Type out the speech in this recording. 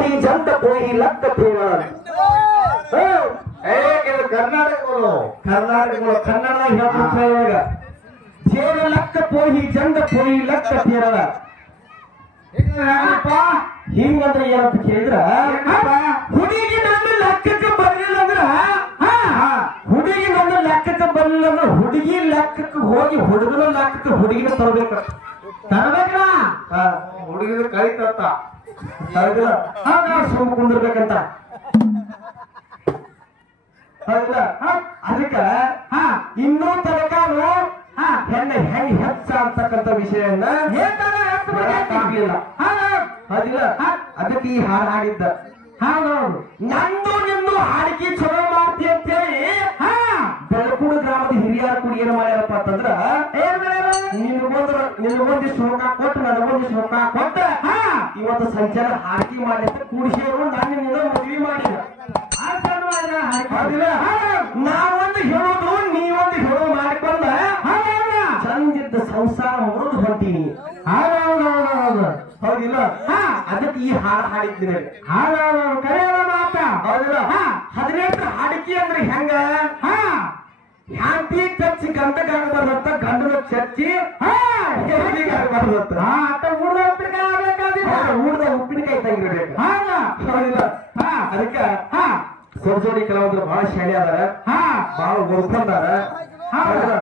ಪೋಹಿ ಜಂತ ಪೋಹಿ ಲಕ್ಕ ಪೇವ ಇದು ಕರ್ನಾಟಕಗಳು ಕನ್ನಡದಾಗ ಹೇಳ್ತಾರೆ ಇವಾಗ ಜೇರ ಲಕ್ಕ ಪೋಹಿ ಜಂತ ಪೋಹಿ ಲಕ್ಕ ಪೇವ ಹಿಂಗಂದ್ರೆ ಏನಂತ ಕೇಳಿದ್ರ ಹುಡುಗಿ ನನ್ನ ಲೆಕ್ಕಕ್ಕೆ ಬರ್ಲಿಲ್ಲ ಅಂದ್ರ ಹುಡುಗಿ ನನ್ನ ಲೆಕ್ಕಕ್ಕೆ ಬರ್ಲಿಲ್ಲ ಅಂದ್ರೆ ಹುಡುಗಿ ಲೆಕ್ಕಕ್ಕೆ ಹೋಗಿ ಹುಡುಗನ ಲೆಕ್ಕಕ್ಕೆ ಹುಡುಗಿನ ತರಬೇಕ ತರಬೇಕಲ್ಲ ಹುಡುಗಿದ ಕಳಿತತ್ತ ಸುಮ್ ಕುಂದಿರ್ಬೇಕಂತ ಹೌದಾ ಅದಕ್ಕ ಇನ್ನೂ ತನಕನು ಹೆಣ್ಣ ಹೆಂಗ್ ಹೆಚ್ಚ ಅಂತಕ್ಕಂಥ ವಿಷಯವನ್ನ ಆಗ್ಲಿಲ್ಲ ಅದಿಲ್ಲ ಅದಕ್ಕೆ ಈ ಹಾಡು ಹಾಡಿದ್ದ ನಂದು ನಿಂದು ಹಾಡಿಕೆ ಚಲೋ ಮಾಡ್ತಿ ಅಂತೇಳಿ ಬೆಳಕೂಡು ಗ್ರಾಮದ ಹಿರಿಯರ ಕೂಡಿ ಏನ್ ಮಾಡ್ಯಾರಪ್ಪ ಅಂತಂದ್ರ ನಿನಗೊಂದಿಷ್ಟು ರೊಕ್ಕ ಕೊಟ್ಟು ನನಗೊಂದಿಷ್ಟು ರೊಕ್ಕ ಕೊಟ್ಟ ಇವತ್ತು ಸಂಚಾರ ಹಾಡಿಕೆ ಮಾಡಿ ಅಂತ ಕೂಡಿಸಿದ್ರು ನಾನು ನಿನ್ನ ಮದ್ವಿ ಮಾಡಿದ ನಾವೊಂದು ಹೇಳೋದು ನೀವೊಂದು ಹೇಳೋ ಮಾಡಿಕೊಂಡ ಚಂದಿದ್ದ ಸಂಸಾರ ಮುರಿದು ಹೊಂಟೀನಿ ಹೌದಿಲ್ಲ ಅದಕ್ಕೆ ಈ ಹಾಡು ಹಾಡಿದ್ದೀನಿ ಕರೆಯಲ್ಲ ಮಾತ ಹೌದಿಲ್ಲ 18 ಹಾಡಿಕೆ ಅಂದ್ರೆ ಹೆಂಗ ಹ್ಯಾಂತಿ ಚಚ್ಚಿ ಗಂಡಗಾಗಬಾರ್ದಂತ ಗಂಡನ ಚಚ್ಚಿ ಆಗಬಾರ್ದಂತ ಊರ್ದ ಉಪ್ಪಿನಕಾಯಿ ತಂಗಿರ್ಬೇಕು ಹೌದಿಲ್ಲ ಅದಕ್ಕೆ ಸೋಜೋಡಿ ಕೆಲವೊಂದ್ರು ಬಹಳ ಶಾಣೆ ಅದಾರ ಬಹಳ ಓದ್ಕೊಂಡಾರ